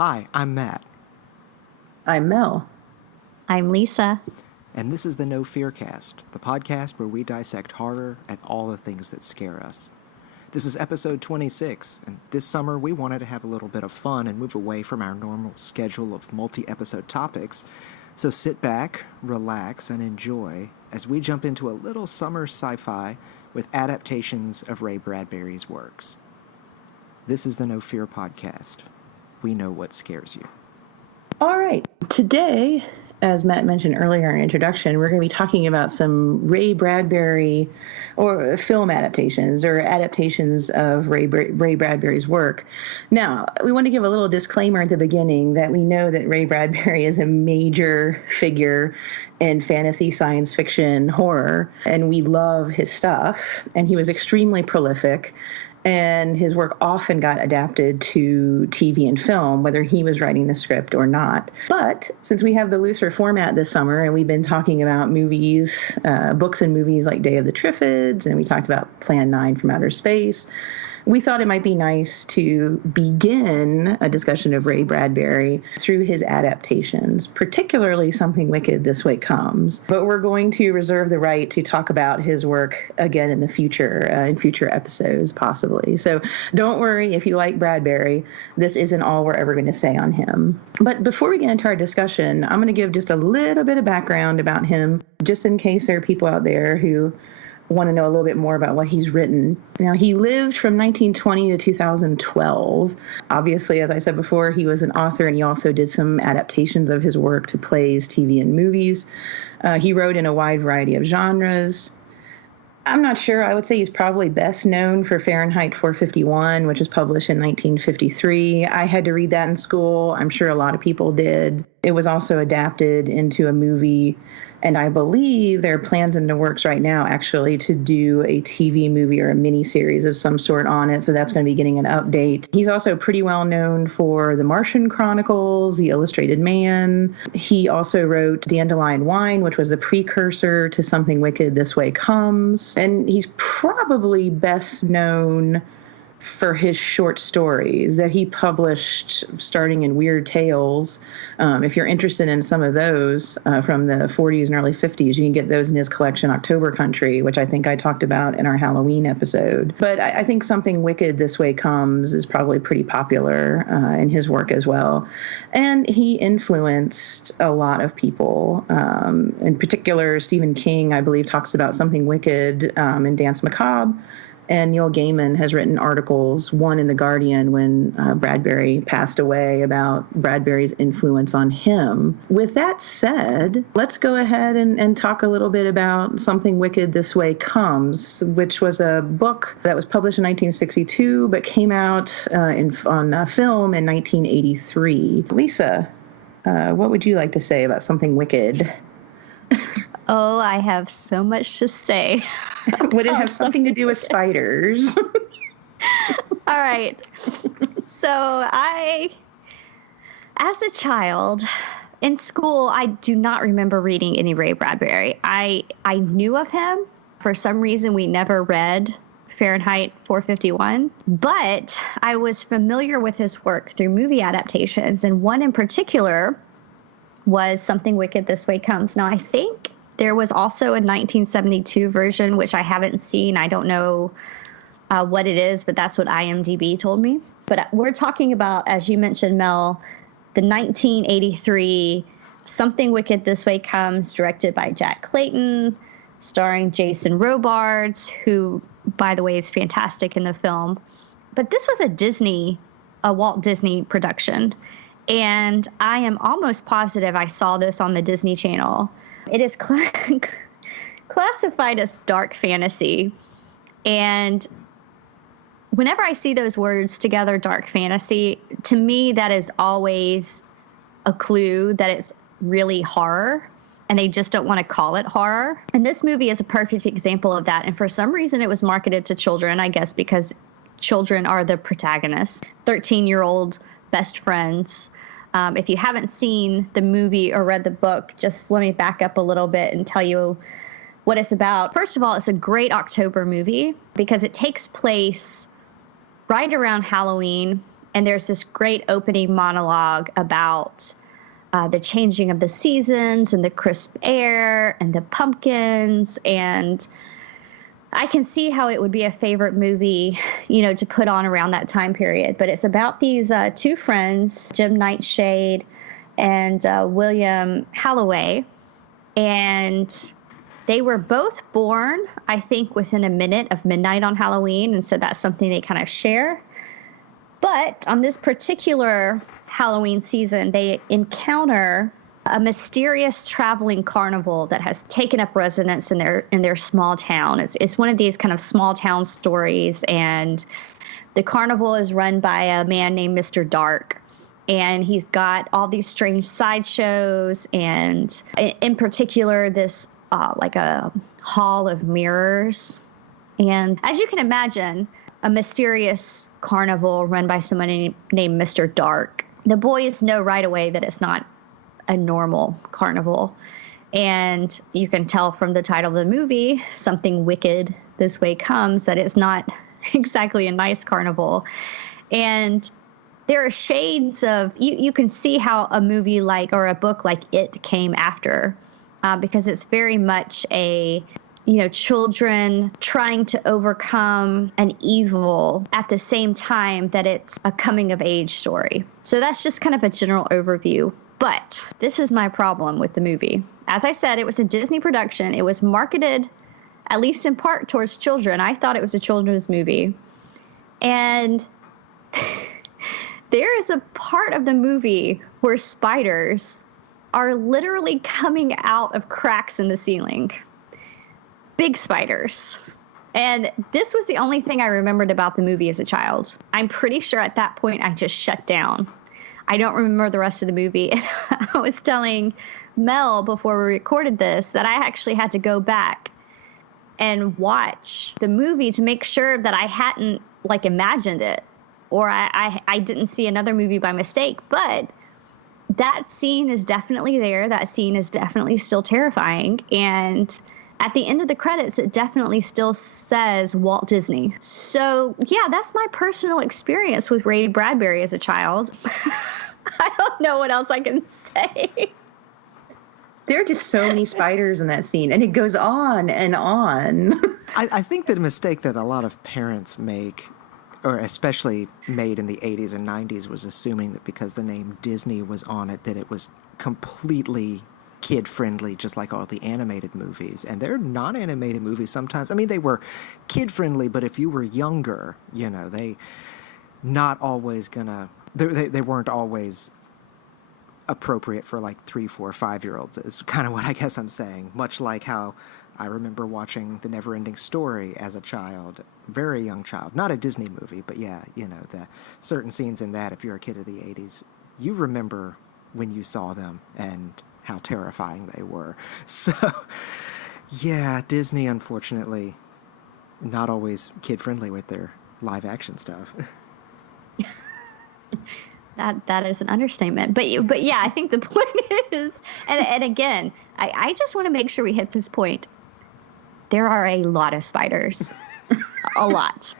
Hi, I'm Matt. I'm Mel. I'm Lisa. And this is the No Fear Cast, the podcast where we dissect horror and all the things that scare us. This is episode 26, and this summer we wanted to have a little bit of fun and move away from our normal schedule of multi-episode topics. So sit back, relax, and enjoy as we jump into a little summer sci-fi with adaptations of Ray Bradbury's works. This is the No Fear Podcast. We know what scares you. All right. Today, as Matt mentioned earlier in our introduction, we're going to be talking about some Ray Bradbury or film adaptations or adaptations of Ray Bradbury's work. Now, we want to give a little disclaimer at the beginning that we know that Ray Bradbury is a major figure in fantasy, science fiction, horror, and we love his stuff, and he was extremely prolific. And his work often got adapted to TV and film, whether he was writing the script or not. But since we have the looser format this summer, and we've been talking about movies, books and movies like Day of the Triffids, and we talked about Plan 9 from Outer Space, we thought it might be nice to begin a discussion of Ray Bradbury through his adaptations, particularly Something Wicked This Way Comes. But we're going to reserve the right to talk about his work again in the future, in future episodes, possibly. So don't worry if you like Bradbury. This isn't all we're ever going to say on him. But before we get into our discussion, I'm going to give just a little bit of background about him, just in case there are people out there who want to know a little bit more about what he's written. Now, he lived from 1920 to 2012. Obviously, as I said before, he was an author, and he also did some adaptations of his work to plays, TV, and movies. He wrote in a wide variety of genres. I'm not sure. I would say he's probably best known for Fahrenheit 451, which was published in 1953. I had to read that in school. I'm sure a lot of people did. It was also adapted into a movie, and I believe there are plans in the works right now, actually, to do a TV movie or a miniseries of some sort on it. So that's going to be getting an update. He's also pretty well known for The Martian Chronicles, The Illustrated Man. He also wrote Dandelion Wine, which was a precursor to Something Wicked This Way Comes. And he's probably best known for his short stories that he published starting in Weird Tales. If you're interested in some of those from the 40s and early 50s, you can get those in his collection October Country, which I think I talked about in our Halloween episode. But I think Something Wicked This Way Comes is probably pretty popular in his work as well. And he influenced a lot of people. In particular, Stephen King, I believe, talks about Something Wicked in Dance Macabre. And Neil Gaiman has written articles, one in The Guardian when Bradbury passed away, about Bradbury's influence on him. With that said, let's go ahead and talk a little bit about Something Wicked This Way Comes, which was a book that was published in 1962 but came out on film in 1983. Lisa, what would you like to say about Something Wicked? Oh, I have so much to say. Would it have something to do with spiders? All right. So as a child in school, I do not remember reading any Ray Bradbury. I knew of him. For some reason, we never read Fahrenheit 451, but I was familiar with his work through movie adaptations, and one in particular was Something Wicked This Way Comes. Now, I think there was also a 1972 version, which I haven't seen. I don't know what it is, but that's what IMDb told me. But we're talking about, as you mentioned, Mel, the 1983 Something Wicked This Way Comes, directed by Jack Clayton, starring Jason Robards, who, by the way, is fantastic in the film. But this was a Walt Disney production. And I am almost positive I saw this on the Disney Channel. It is classified as dark fantasy. And whenever I see those words together, dark fantasy, to me, that is always a clue that it's really horror, and they just don't want to call it horror. And this movie is a perfect example of that. And for some reason, it was marketed to children, I guess, because children are the protagonists, 13-year-old best friends. If you haven't seen the movie or read the book, just let me back up a little bit and tell you what it's about. First of all, it's a great October movie because it takes place right around Halloween. And there's this great opening monologue about the changing of the seasons and the crisp air and the pumpkins. And I can see how it would be a favorite movie, to put on around that time period. But it's about these two friends, Jim Nightshade and William Halloway. And they were both born, I think, within a minute of midnight on Halloween. And so that's something they kind of share. But on this particular Halloween season, they encounter a mysterious traveling carnival that has taken up residence in their small town. It's one of these kind of small town stories, and the carnival is run by a man named Mr. Dark, and he's got all these strange sideshows, and in particular this like a hall of mirrors. And as you can imagine, a mysterious carnival run by someone named Mr. Dark. The boys know right away that it's not a normal carnival. And you can tell from the title of the movie, Something Wicked This Way Comes, that it's not exactly a nice carnival. And there are shades of, you can see how a movie or a book like It came after, because it's very much a children trying to overcome an evil at the same time that it's a coming of age story. So that's just kind of a general overview. But this is my problem with the movie. As I said, it was a Disney production. It was marketed, at least in part, towards children. I thought it was a children's movie. And there is a part of the movie where spiders are literally coming out of cracks in the ceiling. Big spiders. And this was the only thing I remembered about the movie as a child. I'm pretty sure at that point I just shut down. I don't remember the rest of the movie. And I was telling Mel before we recorded this that I actually had to go back and watch the movie to make sure that I hadn't imagined it, or I didn't see another movie by mistake. But that scene is definitely there. That scene is definitely still terrifying. And at the end of the credits, it definitely still says Walt Disney. So, yeah, that's my personal experience with Ray Bradbury as a child. I don't know what else I can say. There are just so many spiders in that scene, and it goes on and on. I think that a mistake that a lot of parents make, or especially made in the 80s and 90s, was assuming that because the name Disney was on it, that it was completely kid-friendly, just like all the animated movies. And they're non-animated movies sometimes. I mean, they were kid-friendly, but if you were younger, they not always gonna... They weren't always appropriate for 3, 4, 5-year-olds. It's kind of what I guess I'm saying. Much like how I remember watching The Never-Ending Story as a child, very young child. Not a Disney movie, but yeah, the certain scenes in that, if you're a kid of the 80s, you remember when you saw them and how terrifying they were. So, yeah, Disney, unfortunately, not always kid-friendly with their live-action stuff. That is an understatement. But yeah, I think the point is, and again, I just want to make sure we hit this point. There are a lot of spiders. A lot.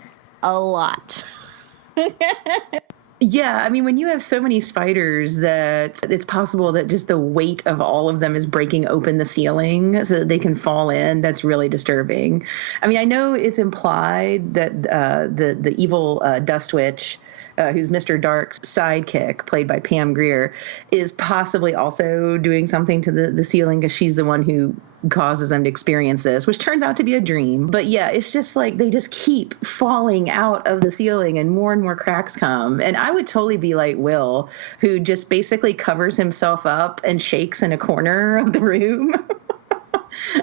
Yeah, I mean, when you have so many spiders that it's possible that just the weight of all of them is breaking open the ceiling so that they can fall in, that's really disturbing. I mean, I know it's implied that the evil Dust Witch, who's Mr. Dark's sidekick, played by Pam Grier, is possibly also doing something to the ceiling because she's the one who causes them to experience this, which turns out to be a dream. But yeah, it's just they just keep falling out of the ceiling and more cracks come. And I would totally be like Will, who just basically covers himself up and shakes in a corner of the room.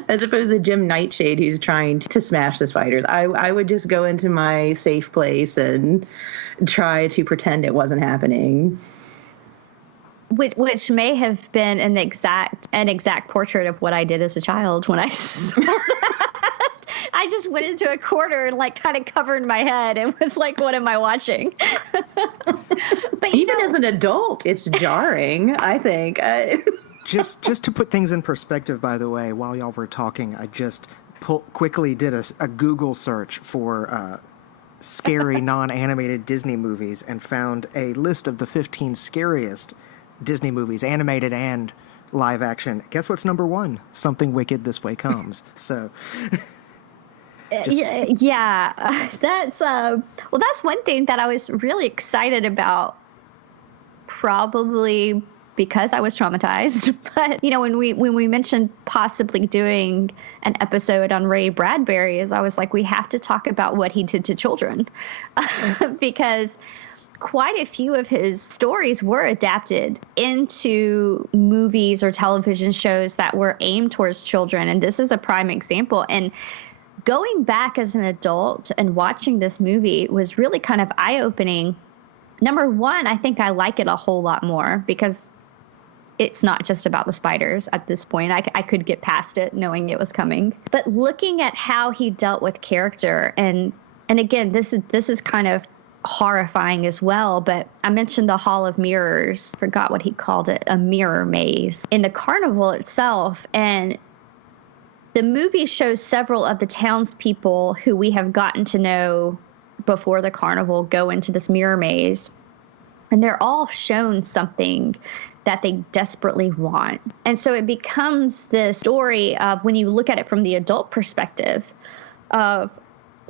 As opposed to Jim Nightshade, who's trying to smash the spiders. I would just go into my safe place and try to pretend it wasn't happening. Which may have been an exact portrait of what I did as a child when I saw that. I just went into a corner and kind of covered my head and was like, what am I watching? But even as an adult, it's jarring, I think. Just to put things in perspective, by the way, while y'all were talking, I just quickly did a Google search for scary non-animated Disney movies and found a list of the 15 scariest Disney movies, animated and live action. Guess what's number 1? Something Wicked This Way Comes. So that's that's one thing that I was really excited about, probably because I was traumatized. But when we mentioned possibly doing an episode on Ray Bradbury, I was like, we have to talk about what he did to children because quite a few of his stories were adapted into movies or television shows that were aimed towards children, and this is a prime example. And going back as an adult and watching this movie was really kind of eye-opening. Number one, I think I like it a whole lot more because it's not just about the spiders at this point. I could get past it knowing it was coming. But looking at how he dealt with character, and again, this is kind of horrifying as well, but I mentioned the Hall of Mirrors, forgot what he called it, a mirror maze in the carnival itself. And the movie shows several of the townspeople who we have gotten to know before the carnival go into this mirror maze. And they're all shown something that they desperately want. And so it becomes this story of, when you look at it from the adult perspective, of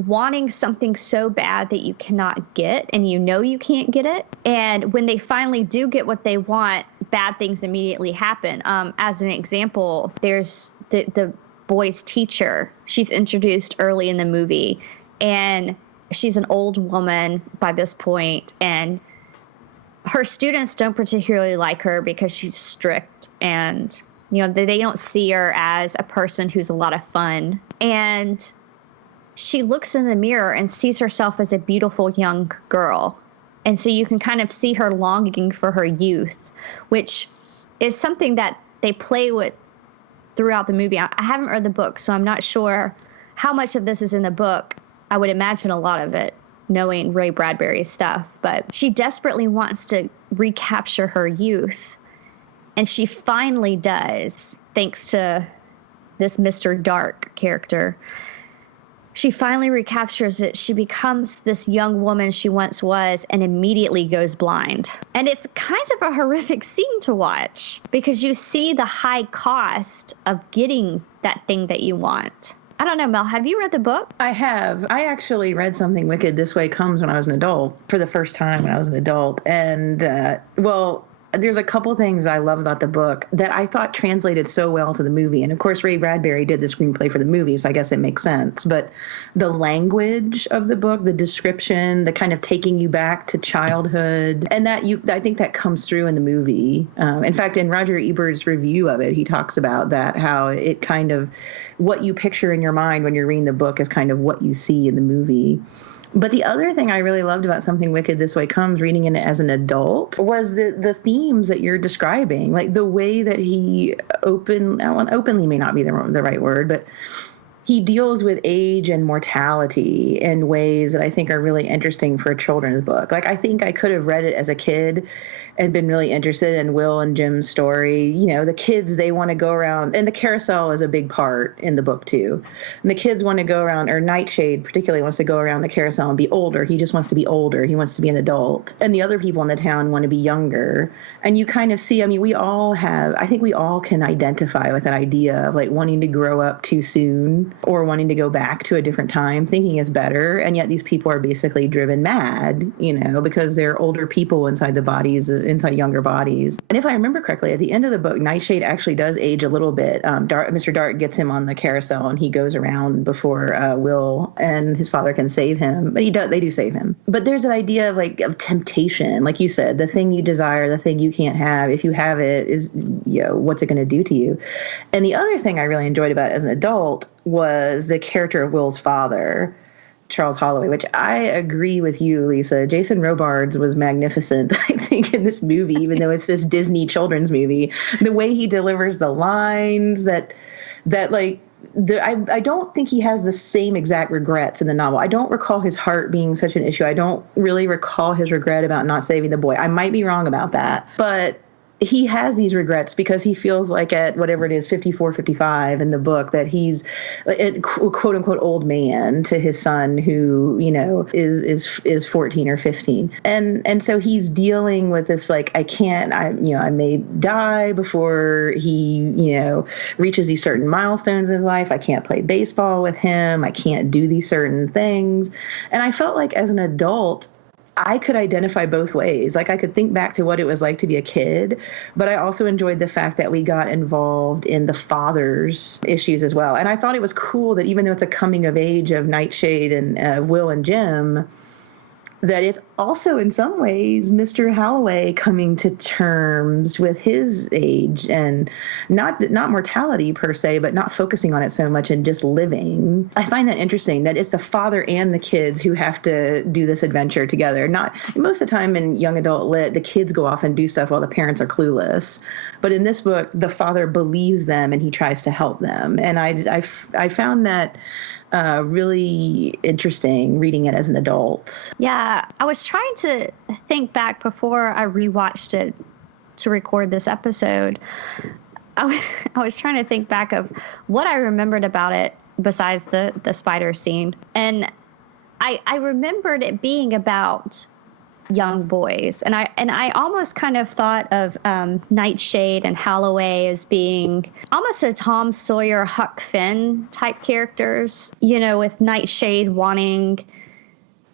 wanting something so bad that you cannot get, and you can't get it. And when they finally do get what they want, bad things immediately happen. As an example, there's the boy's teacher. She's introduced early in the movie, and she's an old woman by this point, and her students don't particularly like her because she's strict, and they don't see her as a person who's a lot of fun. And she looks in the mirror and sees herself as a beautiful young girl. And so you can kind of see her longing for her youth, which is something that they play with throughout the movie. I haven't read the book, so I'm not sure how much of this is in the book. I would imagine a lot of it, knowing Ray Bradbury's stuff. But she desperately wants to recapture her youth. And she finally does, thanks to this Mr. Dark character. She finally recaptures it. She becomes this young woman she once was and immediately goes blind. And it's kind of a horrific scene to watch because you see the high cost of getting that thing that you want. I don't know, Mel, have you read the book? I have. I actually read Something Wicked This Way Comes when I was an adult, for the first time when I was an adult. And, there's a couple things I love about the book that I thought translated so well to the movie. And of course, Ray Bradbury did the screenplay for the movie, so I guess it makes sense. But the language of the book, the description, the kind of taking you back to childhood, and I think that comes through in the movie. In fact, in Roger Ebert's review of it, he talks about that, how it kind of, what you picture in your mind when you're reading the book is kind of what you see in the movie. But the other thing I really loved about Something Wicked This Way Comes, reading it as an adult, was the themes that you're describing, like the way that he openly may not be the right word, but he deals with age and mortality in ways that I think are really interesting for a children's book. Like, I think I could have read it as a kid and been really interested in Will and Jim's story. The kids, they want to go around, and the carousel is a big part in the book too. And the kids want to go around, or Nightshade particularly wants to go around the carousel and be older. He just wants to be older. He wants to be an adult. And the other people in the town want to be younger. And you kind of see, I think we all can identify with that idea of like wanting to grow up too soon or wanting to go back to a different time, thinking it's better. And yet these people are basically driven mad, because they're older people inside younger bodies. And if I remember correctly, at the end of the book, Nightshade actually does age a little bit. Mr. Dark gets him on the carousel, and he goes around before Will and his father can save him. But they do save him. But there's an idea of temptation, like you said, the thing you desire, the thing you can't have. If you have it, is what's it going to do to you? And the other thing I really enjoyed about it as an adult was the character of Will's father, Charles Holloway, which I agree with you, Lisa. Jason Robards was magnificent, I think, in this movie, even though it's this Disney children's movie. The way he delivers the lines I don't think he has the same exact regrets in the novel. I don't recall his heart being such an issue. I don't really recall his regret about not saving the boy. I might be wrong about that. But he has these regrets because he feels like at whatever it is, 54, 55 in the book, that he's a quote unquote old man to his son who, is 14 or 15. And so he's dealing with this, like, I may die before he, reaches these certain milestones in his life. I can't play baseball with him. I can't do these certain things. And I felt like as an adult, I could identify both ways. Like, I could think back to what it was like to be a kid, but I also enjoyed the fact that we got involved in the father's issues as well. And I thought it was cool that even though it's a coming of age of Nightshade and Will and Jim, that it's also in some ways Mr. Holloway coming to terms with his age and not mortality per se, but not focusing on it so much and just living. I find that interesting that it's the father and the kids who have to do this adventure together. Not most of the time in young adult lit, the kids go off and do stuff while the parents are clueless. But in this book, the father believes them and he tries to help them. And I found that really interesting reading it as an adult. Yeah, I was trying to think back before I rewatched it to record this episode. I was trying to think back of what I remembered about it besides the spider scene. And I remembered it being about young boys. And I almost kind of thought of Nightshade and Holloway as being almost a Tom Sawyer, Huck Finn type characters, with Nightshade wanting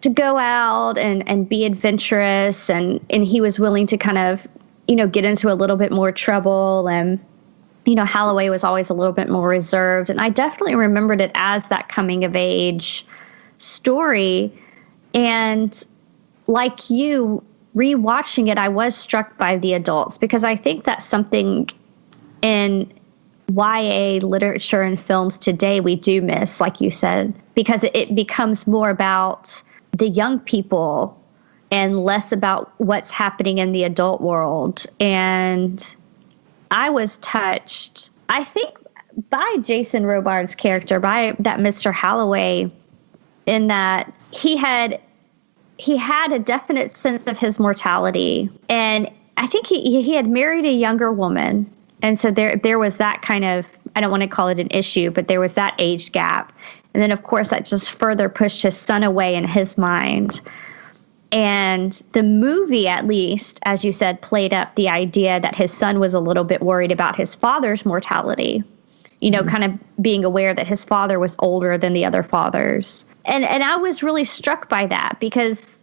to go out and be adventurous, and he was willing to kind of, get into a little bit more trouble, and Holloway was always a little bit more reserved. And I definitely remembered it as that coming of age story. And like you, rewatching it, I was struck by the adults, because I think that's something in YA literature and films today we do miss, like you said, because it becomes more about the young people and less about what's happening in the adult world. And I was touched, I think, by Jason Robards' character, by that Mr. Holloway, in that he had a definite sense of his mortality. And I think he had married a younger woman. And so there was that kind of, I don't want to call it an issue, but there was that age gap. And then, of course, that just further pushed his son away in his mind. And the movie, at least, as you said, played up the idea that his son was a little bit worried about his father's mortality, kind of being aware that his father was older than the other fathers. And I was really struck by that, because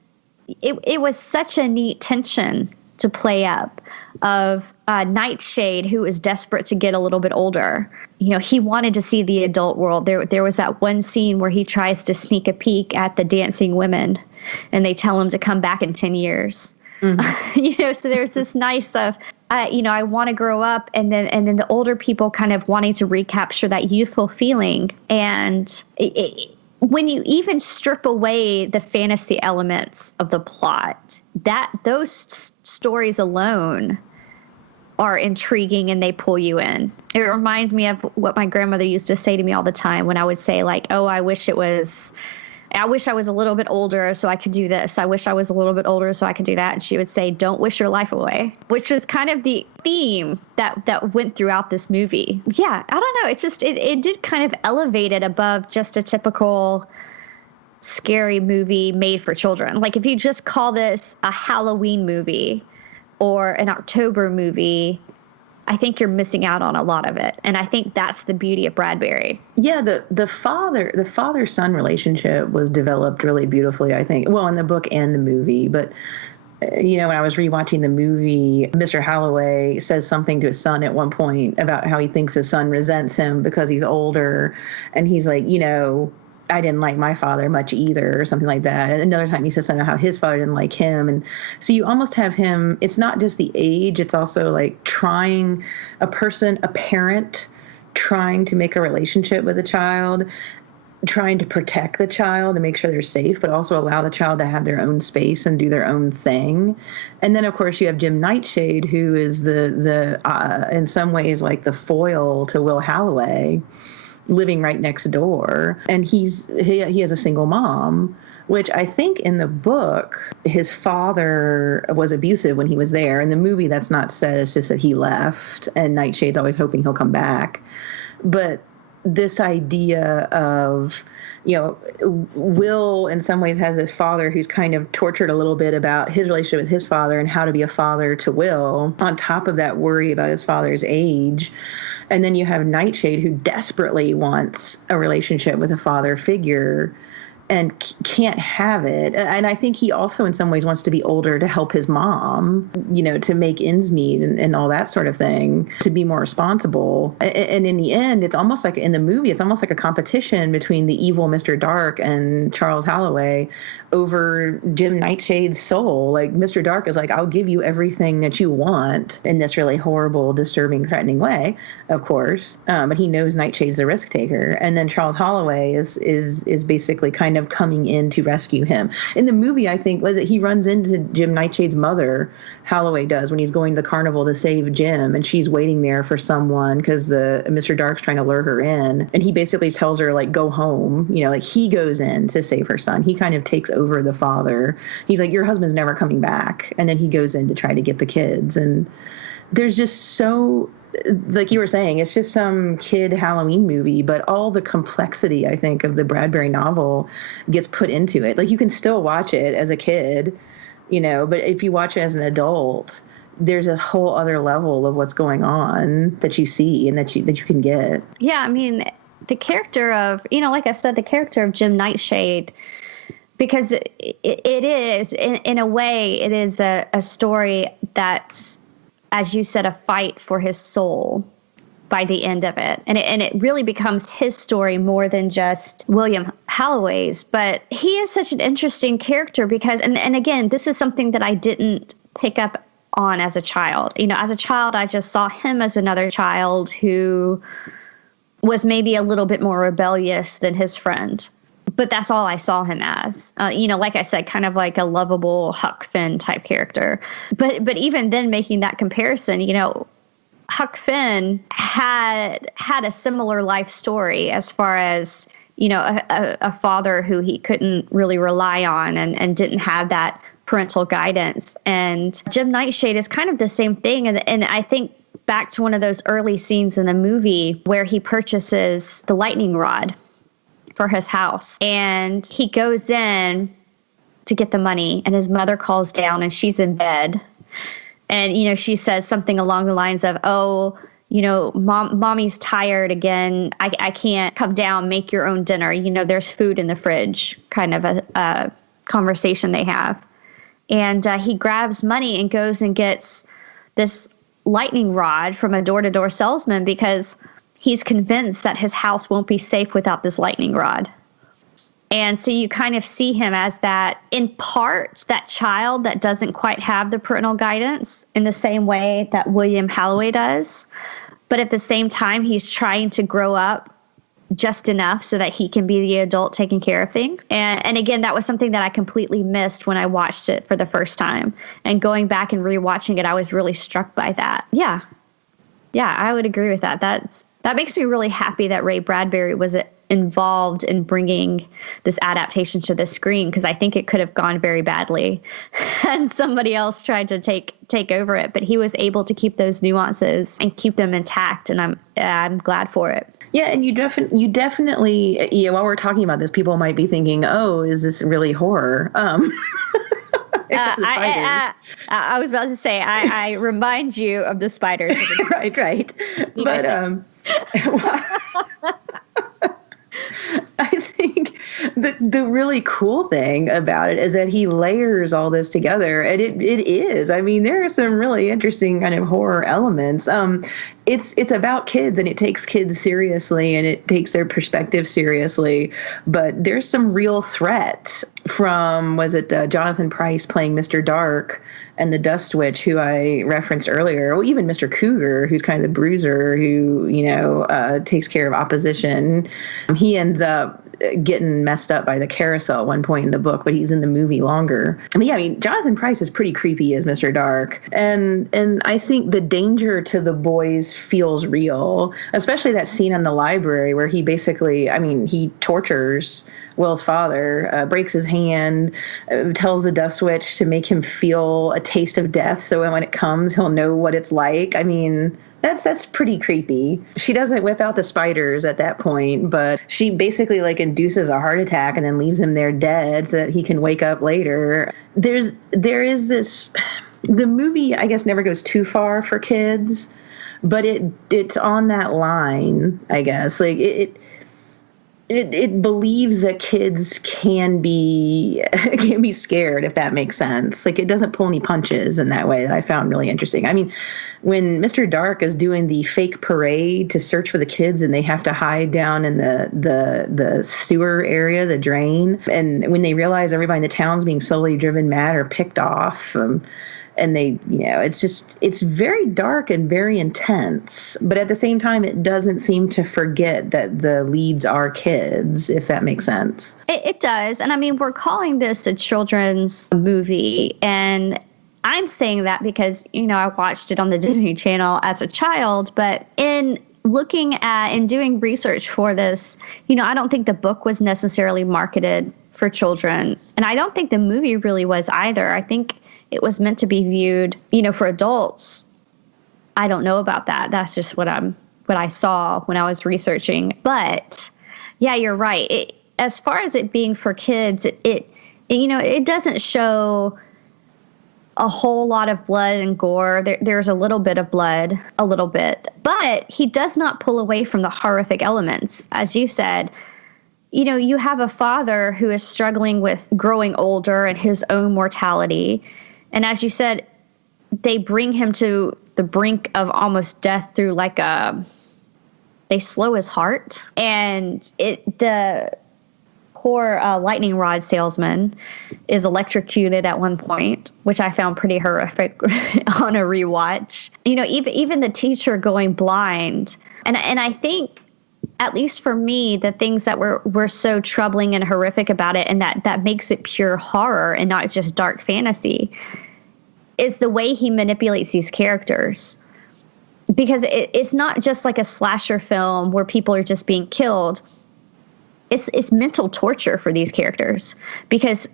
it was such a neat tension to play up of Nightshade, who was desperate to get a little bit older. He wanted to see the adult world. There was that one scene where he tries to sneak a peek at the dancing women, and they tell him to come back in 10 years. Mm-hmm. So there's this nice of, I want to grow up, and then the older people kind of wanting to recapture that youthful feeling. And when you even strip away the fantasy elements of the plot, those stories alone are intriguing and they pull you in. It reminds me of what my grandmother used to say to me all the time when I would say, like, oh, I wish I was a little bit older so I could do this. I wish I was a little bit older so I could do that. And she would say, don't wish your life away, which was kind of the theme that went throughout this movie. Yeah, I don't know. It did kind of elevate it above just a typical scary movie made for children. Like, if you just call this a Halloween movie or an October movie, I think you're missing out on a lot of it. And I think that's the beauty of Bradbury. Yeah, the father-son relationship was developed really beautifully, I think. Well, in the book and the movie. But, when I was rewatching the movie, Mr. Holloway says something to his son at one point about how he thinks his son resents him because he's older. And he's like, I didn't like my father much either, or something like that. And another time he says something about how his father didn't like him. And so you almost have him, it's not just the age, it's also like a parent trying to make a relationship with a child, trying to protect the child and make sure they're safe, but also allow the child to have their own space and do their own thing. And then, of course, you have Jim Nightshade, who is the in some ways like the foil to Will Holloway, living right next door. And he has a single mom which I think in the book, his father was abusive when he was there. In the movie, that's not said. It's just that he left, and Nightshade's always hoping he'll come back. But this idea of, Will in some ways has this father who's kind of tortured a little bit about his relationship with his father and how to be a father to Will, on top of that worry about his father's age. And then you have Nightshade, who desperately wants a relationship with a father figure and can't have it. And I think he also in some ways wants to be older to help his mom, to make ends meet and all that sort of thing, to be more responsible. And in the end, it's almost like in the movie, it's almost like a competition between the evil Mr. Dark and Charles Holloway over Jim Nightshade's soul. Like, Mr. Dark is like, I'll give you everything that you want, in this really horrible, disturbing, threatening way, of course. But he knows Nightshade's the risk taker. And then Charles Holloway is basically kind of coming in to rescue him. In the movie, I think, he runs into Jim Nightshade's mother, Holloway does, when he's going to the carnival to save Jim, and she's waiting there for someone because the Mr. Dark's trying to lure her in. And he basically tells her, like, go home. He goes in to save her son. He kind of takes over the father. He's like, your husband's never coming back. And then he goes in to try to get the kids. And there's just so, like you were saying, it's just some kid Halloween movie, but all the complexity, I think, of the Bradbury novel gets put into it. Like, you can still watch it as a kid, but if you watch it as an adult, there's a whole other level of what's going on that you see and that you can get. Yeah, I mean, the character of, like I said, the character of Jim Nightshade, because it is, in a way, it is a story that's, as you said, a fight for his soul by the end of it. And it really becomes his story more than just William Holloway's. But he is such an interesting character because, and again, this is something that I didn't pick up on as a child. As a child, I just saw him as another child who was maybe a little bit more rebellious than his friend. But that's all I saw him as, like I said, kind of like a lovable Huck Finn type character. But even then, making that comparison, Huck Finn had a similar life story as far as, a father who he couldn't really rely on and didn't have that parental guidance. And Jim Nightshade is kind of the same thing. And I think back to one of those early scenes in the movie where he purchases the lightning rod for his house. And he goes in to get the money, and his mother calls down, and she's in bed. And, she says something along the lines of, oh, mommy's tired again. I can't come down, make your own dinner. There's food in the fridge, kind of a conversation they have. And he grabs money and goes and gets this lightning rod from a door-to-door salesman because he's convinced that his house won't be safe without this lightning rod. And so you kind of see him as that, in part, that child that doesn't quite have the parental guidance in the same way that William Holloway does. But at the same time, he's trying to grow up just enough so that he can be the adult taking care of things. And again, that was something that I completely missed when I watched it for the first time. And going back and rewatching it, I was really struck by that. Yeah, I would agree with that. That makes me really happy that Ray Bradbury was involved in bringing this adaptation to the screen, because I think it could have gone very badly and somebody else tried to take over it. But he was able to keep those nuances and keep them intact, and I'm glad for it. Yeah, and you definitely, while we're talking about this, people might be thinking, oh, is this really horror? I was about to say, I remind you of the spiders. Right. But I think the really cool thing about it is that he layers all this together, and it is. I mean, there are some really interesting kind of horror elements. It's about kids, and it takes kids seriously, and it takes their perspective seriously. But there's some real threat from, Jonathan Pryce playing Mr. Dark, and the Dust Witch, who I referenced earlier, or even Mr. Cougar, who's kind of the bruiser who, takes care of opposition. He ends up getting messed up by the carousel at one point in the book, but he's in the movie longer. I mean, Jonathan Pryce is pretty creepy as Mr. Dark. And I think the danger to the boys feels real, especially that scene in the library where he basically, he tortures Will's father, breaks his hand, tells the dust witch to make him feel a taste of death, so when it comes, he'll know what it's like. I mean, that's pretty creepy. She doesn't whip out the spiders at that point, but she basically like induces a heart attack and then leaves him there dead so that he can wake up later. There is this. The movie, I guess, never goes too far for kids, but it's on that line, I guess. Like it believes that kids can be scared, if that makes sense. Like, it doesn't pull any punches in that way that I found really interesting. I mean, when Mr. Dark is doing the fake parade to search for the kids and they have to hide down in the sewer area, the drain, and when they realize everybody in the town's being slowly driven mad or picked off, and they, it's very dark and very intense. But at the same time, it doesn't seem to forget that the leads are kids, if that makes sense. It does. And I mean, we're calling this a children's movie. And I'm saying that because, I watched it on the Disney Channel as a child. But in looking at and doing research for this, I don't think the book was necessarily marketed for children. And I don't think the movie really was either. I think it was meant to be viewed, for adults. I don't know about that. That's just what I saw when I was researching. But yeah, you're right. As far as it being for kids, it doesn't show a whole lot of blood and gore. There's a little bit of blood, but he does not pull away from the horrific elements. As you said, you have a father who is struggling with growing older and his own mortality. And as you said, they bring him to the brink of almost death through they slow his heart. And the poor lightning rod salesman is electrocuted at one point, which I found pretty horrific on a rewatch. Even the teacher going blind. And I think, at least for me, the things that were so troubling and horrific about it, and that makes it pure horror and not just dark fantasy, is the way he manipulates these characters. Because it's not just like a slasher film where people are just being killed. It's mental torture for these characters, because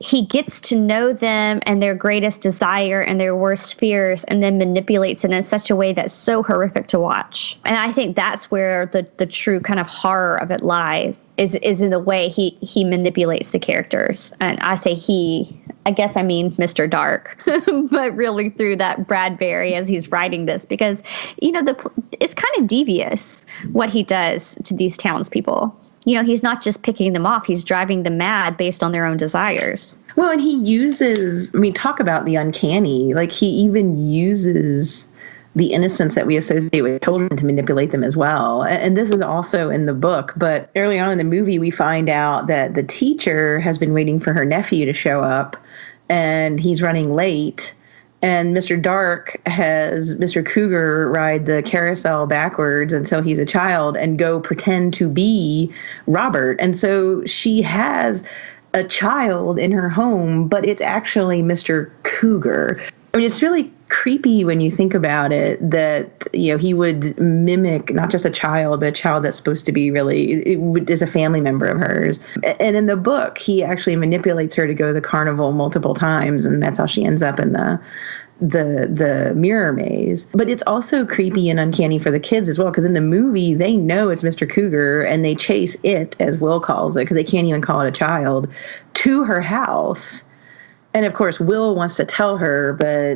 he gets to know them and their greatest desire and their worst fears, and then manipulates it in such a way that's so horrific to watch. And I think that's where the true kind of horror of it lies, is in the way he manipulates the characters. And I say he, I guess I mean Mr. Dark, but really through that Bradbury as he's writing this, because, it's kind of devious what he does to these townspeople. He's not just picking them off. He's driving them mad based on their own desires. Well, and he uses, talk about the uncanny. Like, he even uses the innocence that we associate with children to manipulate them as well. And this is also in the book. But early on in the movie, we find out that the teacher has been waiting for her nephew to show up, and he's running late. And Mr. Dark has Mr. Cougar ride the carousel backwards until he's a child and go pretend to be Robert. And so she has a child in her home, but it's actually Mr. Cougar. It's really creepy when you think about it, that, he would mimic not just a child, but a child that's supposed to be is a family member of hers. And in the book, he actually manipulates her to go to the carnival multiple times, and that's how she ends up in the mirror maze. But it's also creepy and uncanny for the kids as well, because in the movie, they know it's Mr. Cougar, and they chase it, as Will calls it, because they can't even call it a child, to her house. And of course, Will wants to tell her, but,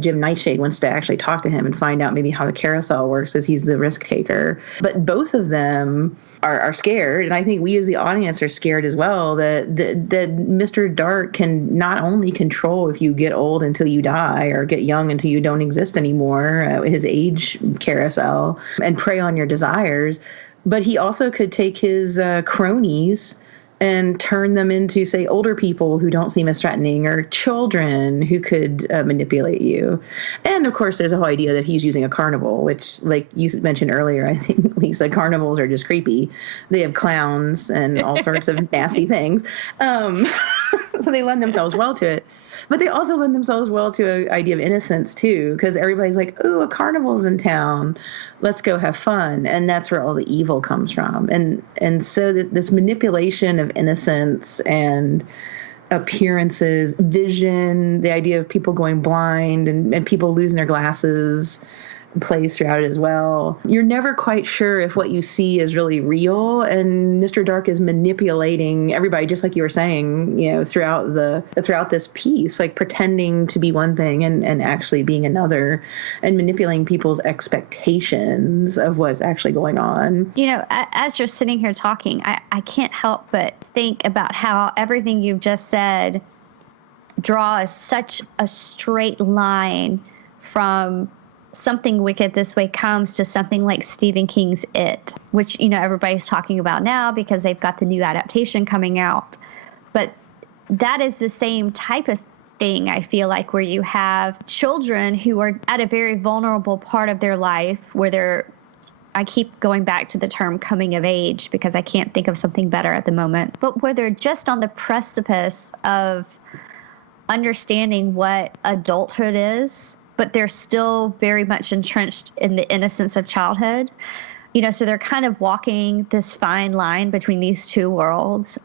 Jim Nightshade wants to actually talk to him and find out maybe how the carousel works, as he's the risk taker. But both of them are scared. And I think we as the audience are scared as well, that Mr. Dark can not only control if you get old until you die or get young until you don't exist anymore, his age carousel, and prey on your desires, but he also could take his cronies and turn them into, say, older people who don't seem as threatening, or children who could manipulate you. And, of course, there's a whole idea that he's using a carnival, which, like you mentioned earlier, I think, Lisa, carnivals are just creepy. They have clowns and all sorts of nasty things. So they lend themselves well to it. But they also lend themselves well to an idea of innocence too, because everybody's like, "Ooh, a carnival's in town, let's go have fun," and that's where all the evil comes from. And so this manipulation of innocence and appearances, vision, the idea of people going blind and people losing their glasses plays throughout it as well. You're never quite sure if what you see is really real, and Mr. Dark is manipulating everybody, just like you were saying, throughout this piece, like pretending to be one thing and actually being another, and manipulating people's expectations of what's actually going on. As you're sitting here talking, I can't help but think about how everything you've just said draws such a straight line from Something Wicked This Way Comes to something like Stephen King's It, which, everybody's talking about now because they've got the new adaptation coming out. But that is the same type of thing, I feel like, where you have children who are at a very vulnerable part of their life where I keep going back to the term coming of age because I can't think of something better at the moment, but where they're just on the precipice of understanding what adulthood is, but they're still very much entrenched in the innocence of childhood. So they're kind of walking this fine line between these two worlds,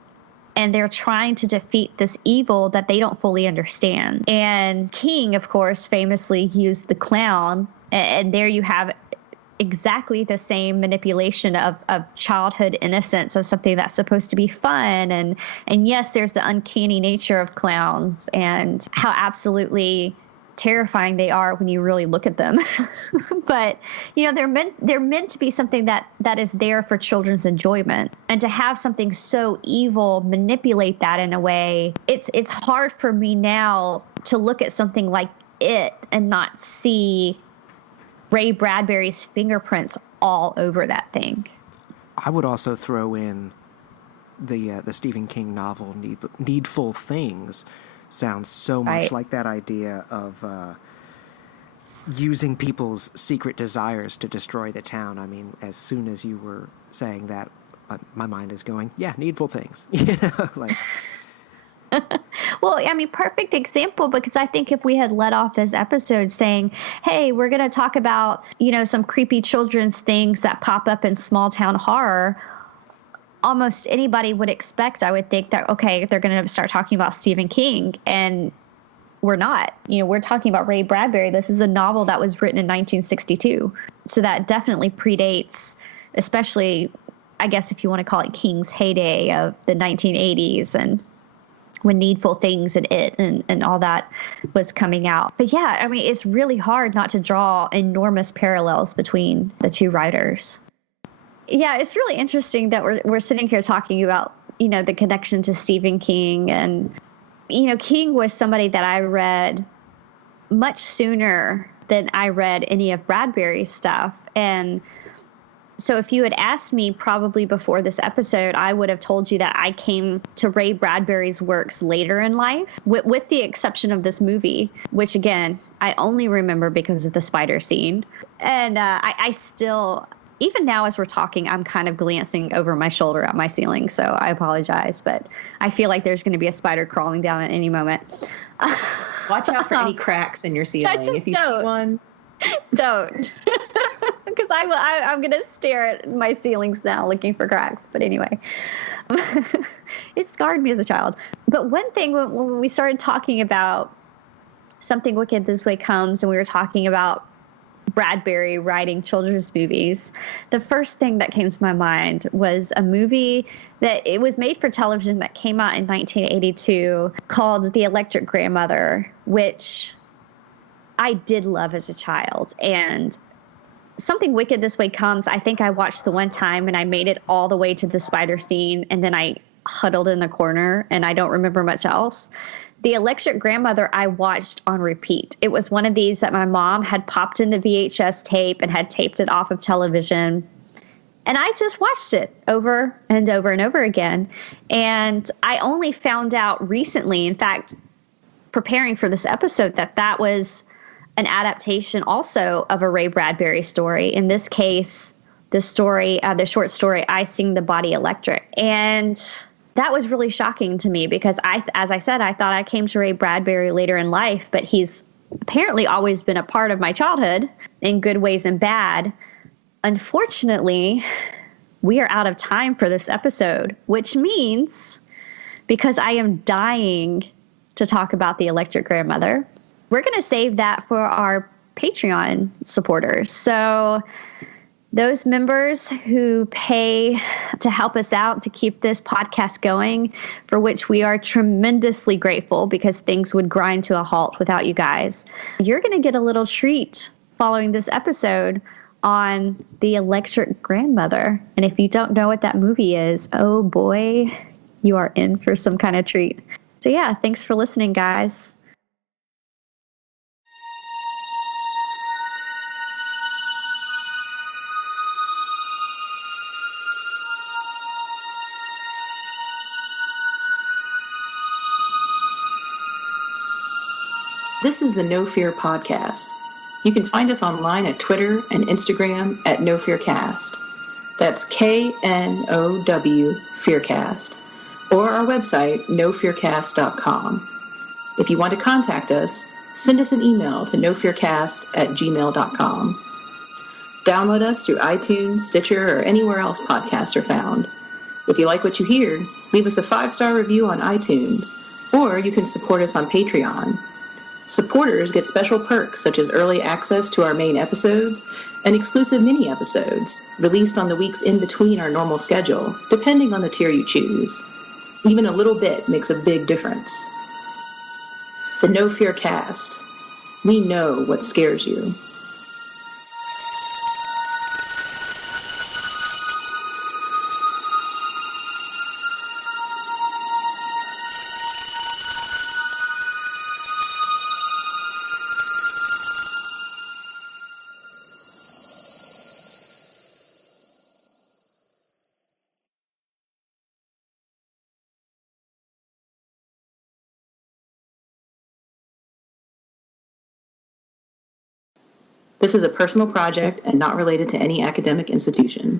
and they're trying to defeat this evil that they don't fully understand. And King, of course, famously used the clown, and there you have exactly the same manipulation of childhood innocence, of something that's supposed to be fun. And yes, there's the uncanny nature of clowns and how absolutely terrifying they are when you really look at them. But they're meant to be something that is there for children's enjoyment, and to have something so evil manipulate that in a way, it's hard for me now to look at something like It and not see Ray Bradbury's fingerprints all over that thing. I would also throw in the Stephen King novel Needful Things. Sounds so much like that idea of using people's secret desires to destroy the town. I mean, as soon as you were saying that, my mind is going, yeah, Needful Things. Well, I mean, perfect example, because I think if we had led off this episode saying, hey, we're going to talk about, some creepy children's things that pop up in small town horror, almost anybody would expect, I would think, that, okay, they're going to start talking about Stephen King, and we're not. We're talking about Ray Bradbury. This is a novel that was written in 1962. So that definitely predates, especially, I guess, if you want to call it King's heyday of the 1980s, and when Needful Things and It and all that was coming out. But yeah, I mean, it's really hard not to draw enormous parallels between the two writers. Yeah, it's really interesting that we're sitting here talking about, the connection to Stephen King. And, King was somebody that I read much sooner than I read any of Bradbury's stuff. And so if you had asked me probably before this episode, I would have told you that I came to Ray Bradbury's works later in life, with the exception of this movie, which, again, I only remember because of the spider scene. And I still, even now as we're talking, I'm kind of glancing over my shoulder at my ceiling, so I apologize. But I feel like there's going to be a spider crawling down at any moment. Watch out for any cracks in your ceiling. If you see one. Don't. Because I'm going to stare at my ceilings now looking for cracks. But anyway, it scarred me as a child. But one thing, when we started talking about Something Wicked This Way Comes, and we were talking about Bradbury writing children's movies, the first thing that came to my mind was a movie that it was made for television that came out in 1982 called The Electric Grandmother, which I did love as a child. And Something Wicked This Way Comes, I think I watched the one time and I made it all the way to the spider scene, and then I huddled in the corner and I don't remember much else. The Electric Grandmother I watched on repeat. It was one of these that my mom had popped in the VHS tape and had taped it off of television. And I just watched it over and over and over again. And I only found out recently, in fact, preparing for this episode, that was an adaptation also of a Ray Bradbury story. In this case, the short story, I Sing the Body Electric. And that was really shocking to me because as I said, I thought I came to Ray Bradbury later in life, but he's apparently always been a part of my childhood in good ways and bad. Unfortunately, we are out of time for this episode, which means because I am dying to talk about The Electric Grandmother, we're going to save that for our Patreon supporters. So those members who pay to help us out to keep this podcast going, for which we are tremendously grateful because things would grind to a halt without you guys, you're going to get a little treat following this episode on The Electric Grandmother. And if you don't know what that movie is, oh boy, you are in for some kind of treat. So yeah, thanks for listening, guys. This is the No Fear Podcast. You can find us online at Twitter and Instagram at No Fear Cast. That's KNOW Fearcast. Or our website, nofearcast.com. If you want to contact us, send us an email to nofearcast@gmail.com. Download us through iTunes, Stitcher, or anywhere else podcasts are found. If you like what you hear, leave us a 5-star review on iTunes, or you can support us on Patreon. Supporters get special perks such as early access to our main episodes and exclusive mini-episodes released on the weeks in between our normal schedule, depending on the tier you choose. Even a little bit makes a big difference. The No Fear Cast. We know what scares you. This is a personal project and not related to any academic institution.